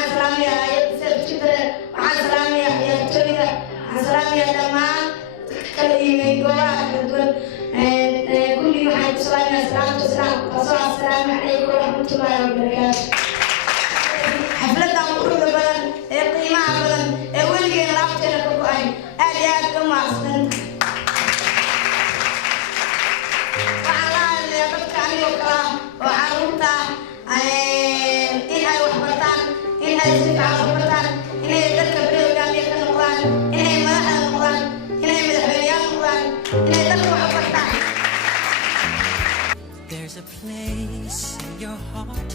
waxaan salaamayaa hay'adda Safjidre, waxaan salaamayaa ciyaartooyda, waxaan salaamayaa dhammaan kala yimid goobaha kala duwan. Kulligii waxaan ku salaamayaa salaamta islaamka, assalaamu calaykum waraxmatullaahi wabarakaatu. xafladdan quruxda badan ee qiimaha badan ee weligeena laabteena ka go'ay aad iyo aad ka mahadsan. waxaan la hadlayaa dadka anigoo kala oo carruurta in ay wax bartaan, in ay si fiican wax bartaan, inay dadka beri hogaamiye ka noqdaan, inay madaxda noqdaan, inay madaxweyneyaal noqdaan, inay dadka wax bartaan. There's a place in your heart